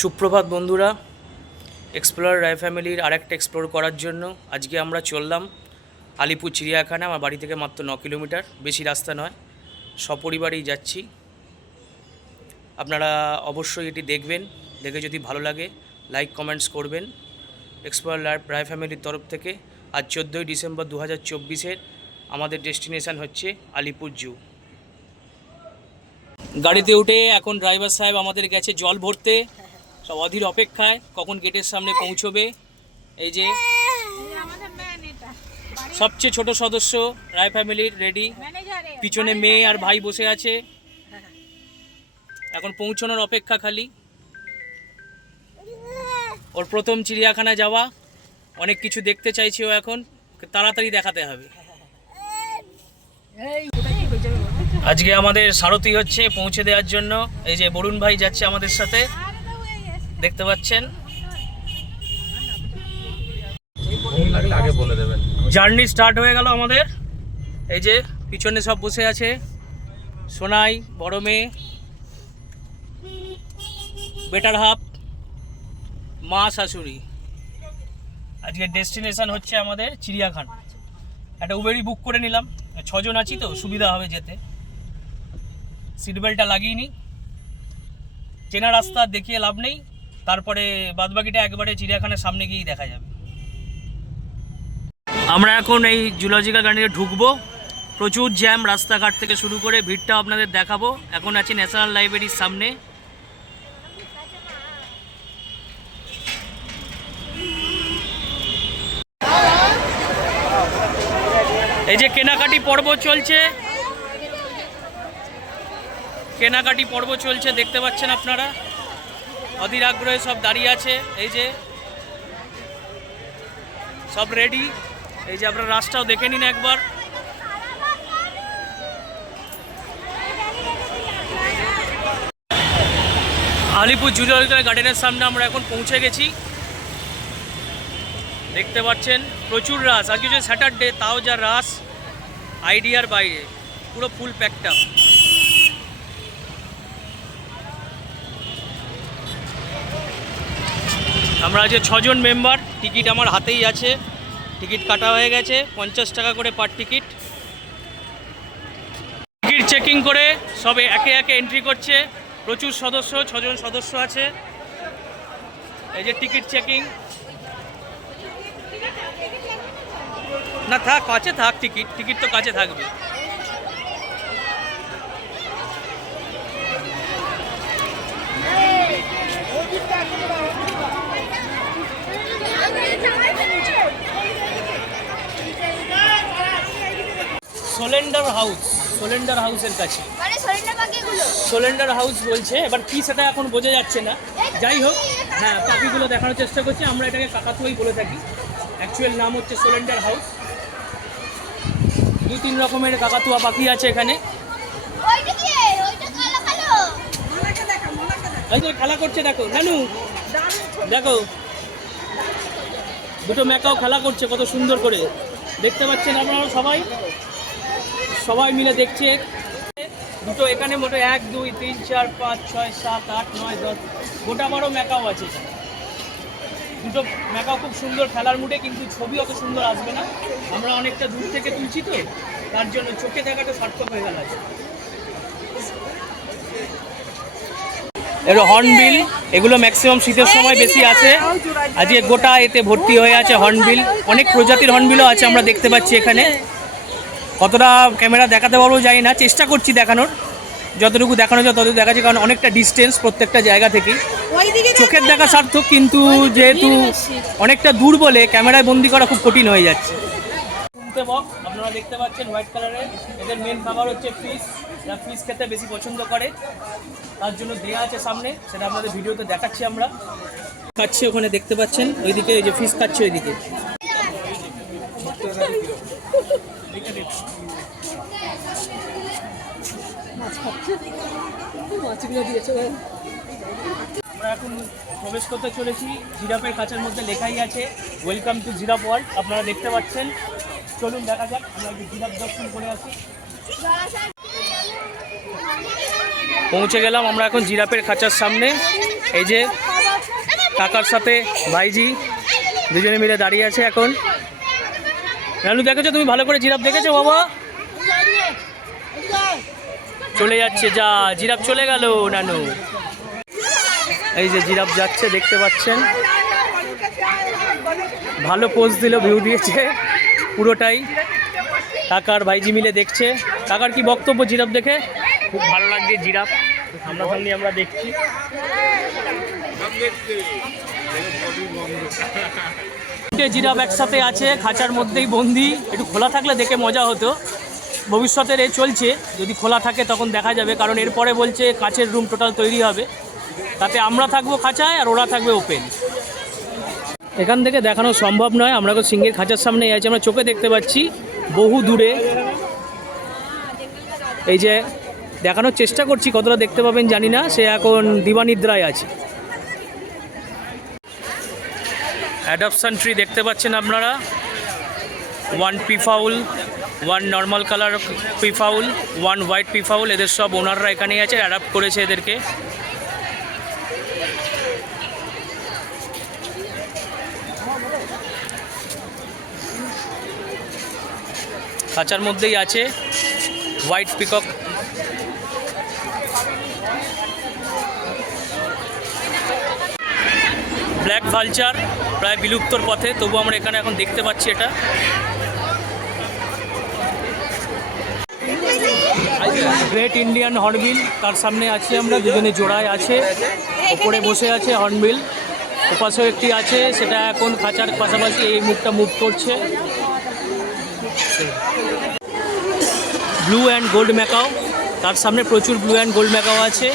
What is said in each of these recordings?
সুপ্রভাত বন্ধুরা, এক্সপ্লোরার রায় ফ্যামিলির আরেকটা এক্সপ্লোর করার জন্য আজকে আমরা চললাম আলিপুর চিড়িয়াখানা। আমার বাড়ি থেকে মাত্র 9 কিলোমিটার, বেশি রাস্তা নয়, সপরিবারেই যাচ্ছি। আপনারা অবশ্যই এটি দেখবেন, দেখে যদি ভালো লাগে লাইক কমেন্টস করবেন। এক্সপ্লোরার রায় ফ্যামিলির তরফ থেকে আজ 14ই ডিসেম্বর 2024 আমাদের ডেস্টিনেশান হচ্ছে আলিপুর জু। গাড়িতে উঠে এখন ড্রাইভার সাহেব আমাদের গেছে জল ভরতে, সব অধীর অপেক্ষায় কখন গেটের সামনে পৌঁছবে। এই যে সবচেয়ে ছোট সদস্য রায় ফ্যামিলির রেডি, পিছনে মেয়ে আর ভাই বসে আছে, এখন পৌঁছানোর অপেক্ষা খালি। ওর প্রথম চিড়িয়াখানায় যাওয়া, অনেক কিছু দেখতে চাইছে ও, এখন তাড়াতাড়ি দেখাতে হবে। আজকে আমাদের সারথি হচ্ছে পৌঁছে দেওয়ার জন্য, এই যে বরুণ ভাই যাচ্ছে আমাদের সাথে, দেখতে পাচ্ছেন। জার্নি স্টার্ট হয়ে গেল আমাদের। এই যে পিছনে সব বসে আছে, সোনাই, বড় মেয়ে, বেটার হাফ, মা, শাশুড়ি। আজকে ডেস্টিনেশন হচ্ছে আমাদের চিড়িয়াখানা। একটা উবেরই বুক করে নিলাম, 6 জন আছি তো সুবিধা হবে যেতে। সিট বেল্টটা লাগিয়ে নিই, চেনা রাস্তা দেখিয়ে লাভ নেই, তারপরে বাদবাকিটা একবারে চিড়িয়াখানার সামনে গিয়েই দেখা যাবে। আমরা এখন এই জুলজিক্যাল গার্ডেনে ঢুকবো। প্রচুর জ্যাম, রাস্তাঘাট থেকে শুরু করে ভিড়টাও আপনাদের দেখাবো। এখন আছি ন্যাশনাল লাইব্রেরির সামনে। এই যে কেনাকাটি পর্ব চলছে, কেনাকাটি পর্ব চলছে, দেখতে পাচ্ছেন আপনারা। অধীর আগ্রহে সব দাঁড়িয়ে আছে, এই যে সব রেডি। এই যে আপনারা রাস্তাও দেখে নিন একবার। আলিপুর জুলজিক্যাল গার্ডেনের সামনে আমরা এখন পৌঁছে গেছি। দেখতে পাচ্ছেন প্রচুর রাশ, আজকে যে স্যাটারডে তাও যা রাশ, আইডিয়ার বাইরে, পুরো ফুল প্যাকড আপ। আমরা আজকে 6 জন মেম্বার, টিকিট আমার হাতেই আছে, টিকিট কাটা হয়ে গেছে, 50 টাকা করে পার টিকিট। টিকিট চেকিং করে সবে একে একে এন্ট্রি করছে। প্রচুর সদস্য, 6 জন সদস্য আছে। এই যে টিকিট চেকিং, না থাক কাছে থাক, টিকিট তো কাছে থাকবে। সোলেন্ডার হাউসের কাছে, সোলেন্ডার হাউস বলছে, এবার কি সেটা এখন বোঝা যাচ্ছে না। যাই হোক, হ্যাঁ পাখিগুলো দেখানোর চেষ্টা করছি, আমরা এটাকে কাকাতুয়াই বলে থাকি। অ্যাকচুয়াল নাম হচ্ছে সোলেন্ডার হাউস। 2-3 রকমের কাকাতুয়া পাখি আছে এখানে। খেলা করছে, দেখো নানু, দেখো দুটো ম্যাকাও খেলা করছে কত সুন্দর করে, দেখতে পাচ্ছেন আপনারা সবাই মিলে দেখছে। দুটো এখানে মোটে 1 2 3 4 5 6 7 8 9 10 গোটা 12 ম্যাকাও আছে। দুটো ম্যাকাও খুব সুন্দর খেলার মুডে, কিন্তু ছবি অত সুন্দর আসবে না, আমরা অনেকটা দূর থেকে তুলছি তো, তার জন্য চোখে দেখাটা সার্থক হয়ে গেল। এর হর্নবিল, এগুলো ম্যাক্সিমাম শীতের সময় বেশি আছে। আজকে গোটা এতে ভর্তি হয়ে আছে হর্নবিল, অনেক প্রজাতির হর্নবিলও আছে আমরা দেখতে পাচ্ছি এখানে। কতটা ক্যামেরা দেখাতে পারবো জানি না, চেষ্টা করছি দেখানোর, যতটুকু দেখানো যায় ততটুকু দেখাচ্ছি, কারণ অনেকটা ডিস্টেন্স প্রত্যেকটা জায়গা থেকে, চোখের দেখা সার্থক, কিন্তু যেহেতু অনেকটা দূর বলে ক্যামেরায় বন্দি করা খুব কঠিন হয়ে যাচ্ছে। আপনারা দেখতে পাচ্ছেন হোয়াইট কালারের, এদের মেন খাবার হচ্ছে ফিশ। যারা ফিশ খেতে বেশি পছন্দ করে তার জন্য দেওয়া আছে সামনে, সেটা আপনাদের ভিডিওতে দেখাচ্ছি। আমরা খাচ্ছি ওখানে, দেখতে পাচ্ছেন ওইদিকে, এই যে ফিশ খাচ্ছে ওইদিকে। আমরা এখন প্রবেশ করতে চলেছি জিরাফের খাঁচার মধ্যে, লেখাই আছে ওয়েলকাম টু জিরাফ ওয়ার্ল্ড, আপনারা দেখতে পাচ্ছেন। চলুন দেখা যাক, আমরা জিরাফ দর্শন করে আসি। পৌঁছে গেলাম আমরা এখন জিরাফের খাঁচার সামনে। এই যে কাকার সাথে ভাইজি দুজনে মিলে দাঁড়িয়ে আছে এখন। নানু দেখেছো তুমি ভালো করে জিরাফ দেখেছো বাবা? চলে যাচ্ছে, যা জিরাফ চলে গেল নানু। এই যে জিরাফ যাচ্ছে দেখতে পাচ্ছেন, ভালো পোজ দিল, ভিউ দিয়েছে পুরোটাই। কাকার ভাইজি মিলে দেখছে। কাকার কি বক্তব্য জিরাফ দেখে? খুব ভালো লাগছে জিরাফ সামনাসামনি আমরা দেখছি। জিরাফ একসাথে আছে, খাঁচার মধ্যেই বন্দি। একটু খোলা থাকলে দেখে মজা হতো। ভবিষ্যতের এ চলছে, যদি খোলা থাকে তখন দেখা যাবে, কারণ এরপরে বলছে কাচের রুম টোটাল তৈরি হবে, তাতে আমরা থাকবো খাঁচায় আর ওরা থাকবে ওপেন। এখান থেকে দেখানো সম্ভব নয়, আমরা তো সিংহের খাঁচার সামনেই আছি, আমরা চোখে দেখতে পাচ্ছি বহু দূরে। এই যে দেখানোর চেষ্টা করছি, কতটা দেখতে পাবেন জানি না, সে এখন দিবানিদ্রায় আছে। অ্যাডপশন ট্রি দেখতে পাচ্ছেন আপনারা, 1 peafowl, 1 normal colour peafowl, 1 white peafowl. এদের সব ওনাররা এখানেই আছে, অ্যাডাপ্ট করেছে এদেরকে। খাঁচার মধ্যেই আছে হোয়াইট পিকক। ব্ল্যাক ভালচার প্রায় বিলুপ্তর পথে, তবু আমরা এখানে এখন দেখতে পাচ্ছি এটা। গ্রেট ইন্ডিয়ান হর্নবিল, তার সামনে আছি আমরা, দুজনে জোড়ায় আছে, ওপরে বসে আছে হর্নবিল। ওপাশেও একটি আছে, সেটা এখন খাঁচার পাশাপাশি এই মুখটা মুভ করছে। ব্লু অ্যান্ড গোল্ড ম্যাকাও, তার সামনে প্রচুর ব্লু অ্যান্ড গোল্ড ম্যাকাও আছে।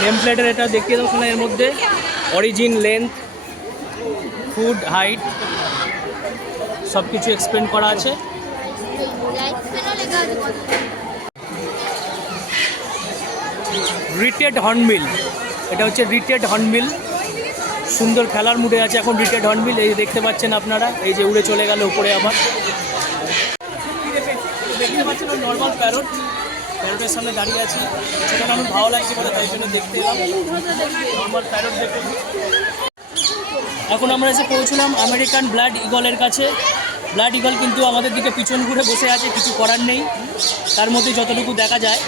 নেম প্লেটের এটা দেখিয়ে দেবো না, এর মধ্যে অরিজিন, লেন্থ, ফুড, হাইট সব কিছু এক্সপ্লেন করা আছে। রিটেড হর্নবিল, এটা হচ্ছে রিটেড হর্নবিল, সুন্দর খেলার মুডে আছে এখন রিটেড হর্নবিল। এই দেখতে পাচ্ছেন আপনারা, এই যে উড়ে চলে গেল উপরে আবার। দেখতে পাচ্ছেন নর্মাল প্যারট, প্যারটের সামনে দাঁড়িয়ে আছি, সেখানে আমার ভালো লাগছে বলে তাই জন্য দেখতে এলাম। নর্মাল প্যারট দেখুন। এখন আমরা এসে পৌঁছলাম আমেরিকান ব্লাড ইগলের কাছে। ব্লাড ইগল কিন্তু আমাদের দিকে পিছন ঘুরে বসে আছে, কিছু করার নেই, তার মধ্যে যতটুকু দেখা যায়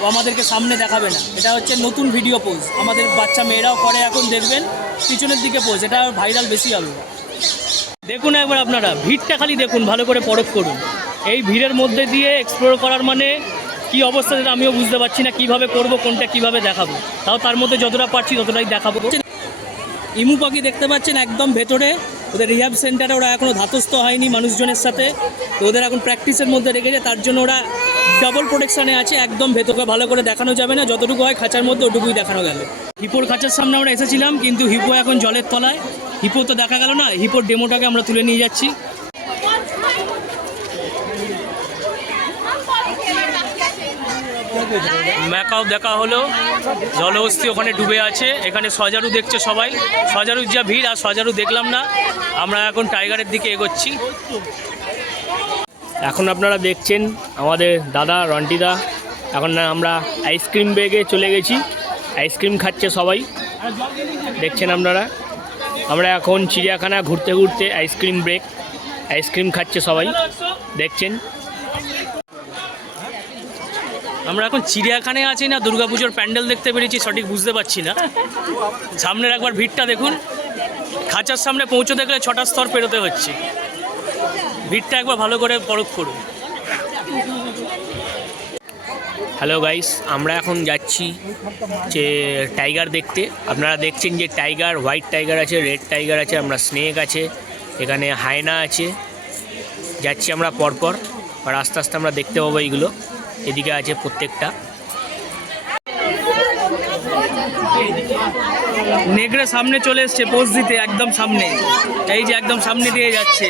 ও আমাদেরকে সামনে দেখাবে না। এটা হচ্ছে নতুন ভিডিও পোজ, আমাদের বাচ্চা মেয়েরাও করে এখন, দেখবেন পিছনের দিকে পোজ, এটা ভাইরাল বেশি হবে। দেখুন একবার আপনারা ভিড়টা খালি দেখুন, ভালো করে পরখ করুন। এই ভিড়ের মধ্যে দিয়ে এক্সপ্লোর করার মানে কি অবস্থা, যেটা আমিও বুঝতে পারছি না কীভাবে করব, কোনটা কীভাবে দেখাবো। তাও তার মধ্যে যতটা পারছি ততটাই দেখাবো। ইমু পাখি দেখতে পাচ্ছেন একদম ভেতরে, ওদের রিহ্যাব সেন্টারে ওরা এখনও ধাতস্থ হয়নি মানুষজনের সাথে, তো ওদের এখন প্র্যাকটিসের মধ্যে রেখেছে, তার জন্য ওরা ডাবল প্রোটেকশানে আছে। একদম ভেতরে ভালো করে দেখানো যাবে না, যতটুকু হয় খাঁচার মধ্যে ওটুকুই দেখানো গেল। হিপোর খাঁচার সামনে আমরা এসেছিলাম, কিন্তু হিপো এখন জলের তলায়, হিপো তো দেখা গেল না। হিপোর ডেমোটাকে আমরা তুলে নিয়ে যাচ্ছি। ম্যাকাও দেখা হলো, জলহস্তি ওখানে ডুবে আছে, এখানে সজারু দেখছে সবাই, সজারুর যা ভিড়, আর সজারু দেখলাম না। আমরা এখন টাইগারের দিকে এগোচ্ছি। এখন আপনারা দেখছেন আমাদের দাদা রন্টিদা, এখন আমরা আইসক্রিম ব্রেকে চলে গেছি, আইসক্রিম খাচ্ছে সবাই, দেখছেন আপনারা। আমরা এখন চিড়িয়াখানা ঘুরতে ঘুরতে আইসক্রিম ব্রেক, আইসক্রিম খাচ্ছে সবাই, দেখছেন। আমরা এখন চিড়িয়াখানায় আছি না দুর্গাপুজোর প্যান্ডেল দেখতে পেরেছি, সঠিক বুঝতে পারছি না। সামনের একবার ভিড়টা দেখুন, খাঁচার সামনে পৌঁছতে গেলে 6টা স্তর পেরোতে হচ্ছে। ভিড়টা একবার ভালো করে পরখ করুন। হ্যালো গাইস, আমরা এখন যাচ্ছি যে টাইগার দেখতে। আপনারা দেখছেন যে টাইগার, হোয়াইট টাইগার আছে, রেড টাইগার আছে, আমরা স্নেক আছে, এখানে হায়না আছে। যাচ্ছি আমরা পরপর, আর আস্তে আস্তে আমরা দেখতে পাবো এইগুলো। এদিকে আছে প্রত্যেকটা। নেগড়ে সামনে চলে এসছে পোজ দিতে, একদম সামনে, এই যে একদম সামনে দিয়ে যাচ্ছে।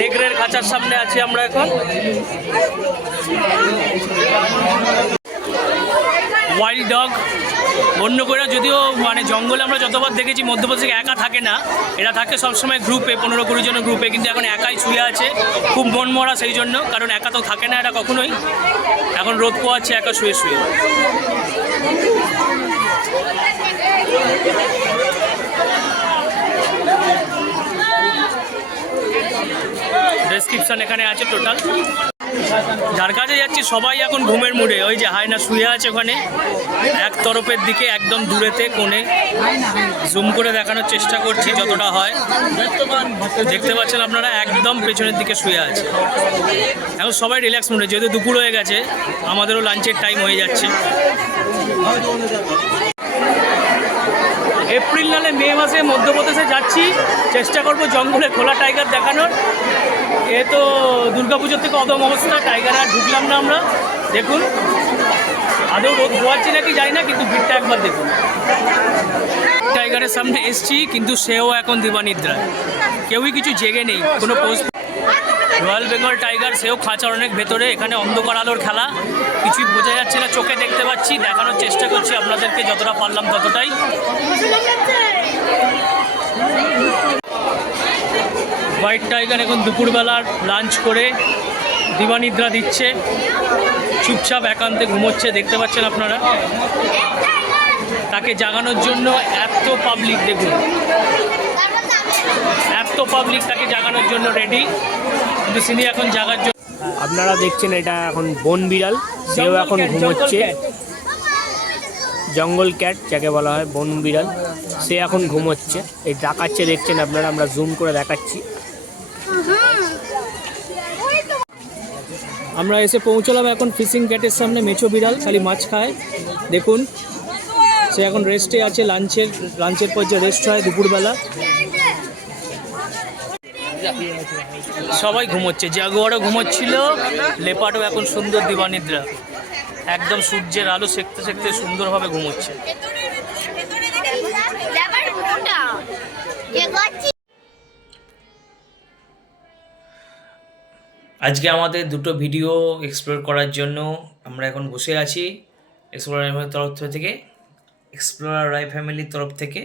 নেগড়ের খাঁচার সামনে আছি আমরা এখন। ওয়াইল্ড ডগ বন্য গরিলা যদিও মানে জঙ্গলে আমরা যতবার দেখেছি মধ্যপ্রদেশ থেকে একা থাকে না, এরা থাকে সবসময় গ্রুপে, 15-20 জনের গ্রুপে, কিন্তু এখন একাই শুয়ে আছে, খুব মনমরা সেই জন্য, কারণ একা তো থাকে না এরা কখনোই, এখন রোদ পোয়াচ্ছে একা শুয়ে শুয়ে। ডেসক্রিপশন এখানে আছে টোটাল। যার কাছে যাচ্ছি সবাই এখন ঘুমের মুডে। ওই যে হায়না শুয়ে আছে ওখানে এক তরফের দিকে, একদম দূরেতে কোণে, জুম করে দেখানোর চেষ্টা করছি যতটা হয়। দেখতে পাচ্ছেন আপনারা, একদম পেছনের দিকে শুয়ে আছে। এখন সবাই রিল্যাক্স মুডে, যেহেতু দুপুর হয়ে গেছে, আমাদেরও লাঞ্চের টাইম হয়ে যাচ্ছে। এপ্রিল নালে মে মাসে মধ্যপ্রদেশে যাচ্ছি, চেষ্টা করব জঙ্গলে খোলা টাইগার দেখানোর। এ তো দুর্গাপুজোর থেকে অদম অবস্থা, টাইগার আর ঢুকলাম না আমরা। দেখুন আদৌ রোদ পোয়াচ্ছি নাকি জানি না, কিন্তু ভিড়টা একবার দেখুন। টাইগারের সামনে এসছি, কিন্তু সেও এখন দিবানিদ্রায়, কেউই কিছু জেগে নেই, কোনো পোস্ট। রয়্যাল বেঙ্গল টাইগার, সেও খাঁচার অনেক ভেতরে। এখানে অন্ধকার আলোর খেলা, কিছুই বোঝা যাচ্ছে না, চোখে দেখতে পাচ্ছি, দেখানোর চেষ্টা করছি আপনাদেরকে যতটা পারলাম ততটাই। হোয়াইট টাইগার এখন দুপুরবেলার লাঞ্চ করে দিবানিদ্রা দিচ্ছে, চুপচাপ একান্তে ঘুমোচ্ছে, দেখতে পাচ্ছেন আপনারা। তাকে জাগানোর জন্য এত পাবলিক, দেখুন এত পাবলিক তাকে জাগানোর জন্য রেডি, কিন্তু তিনি এখন জাগার জন্য। আপনারা দেখছেন এটা এখন বন বিড়াল, সেও এখন ঘুমোচ্ছে। জঙ্গল ক্যাট যাকে বলা হয়, বন বিড়াল, সে এখন ঘুমোচ্ছে। এই ডাকাচ্ছে, দেখছেন আপনারা, আমরা জুম করে দেখাচ্ছি। আমরা এসে পৌঁছলাম এখন ফিশিং ক্যাটের সামনে। মেছো বিড়াল খালি মাছ খায়, দেখুন সে এখন রেস্টে আছে। লাঞ্চের পর যে রেস্ট হয় দুপুরবেলা। সবাই ঘুমোচ্ছে, জাগুয়ারও ঘুমোচ্ছিল, লেপার্ডও এখন সুন্দর দিবানিদ্রা, একদম সূর্যের আলো সেঁকতে সেঁকতে সুন্দরভাবে ঘুমোচ্ছে। আজকে আমাদের দুটো ভিডিও এক্সপ্লোর করার জন্য আমরা এখন বসে আছি এক্সপ্লোরার রায় ফ্যামিলির তরফ থেকে।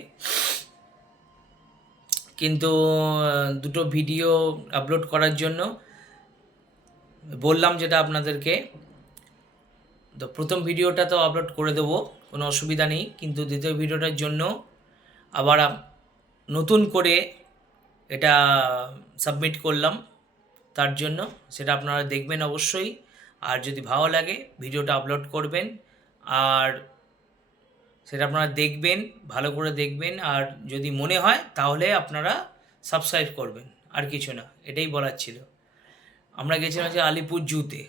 কিন্তু দুটো ভিডিও আপলোড করার জন্য বললাম যেটা আপনাদেরকে, তো প্রথম ভিডিওটা তো আপলোড করে দেবো, কোনো অসুবিধা নেই, কিন্তু দ্বিতীয় ভিডিওটার জন্য আবার নতুন করে এটা সাবমিট করলাম, তার জন্য সেটা আপনারা দেখবেন অবশ্যই। আর যদি ভালো লাগে ভিডিওটা আপলোড করবেন, আর সেটা আপনারা দেখবেন, ভালো করে দেখবেন, আর যদি মনে হয় তাহলে আপনারা সাবস্ক্রাইব করবেন, আর কিছু না, এটাই বলার ছিল। আমরা গেছিলাম যে আলিপুর জুতে।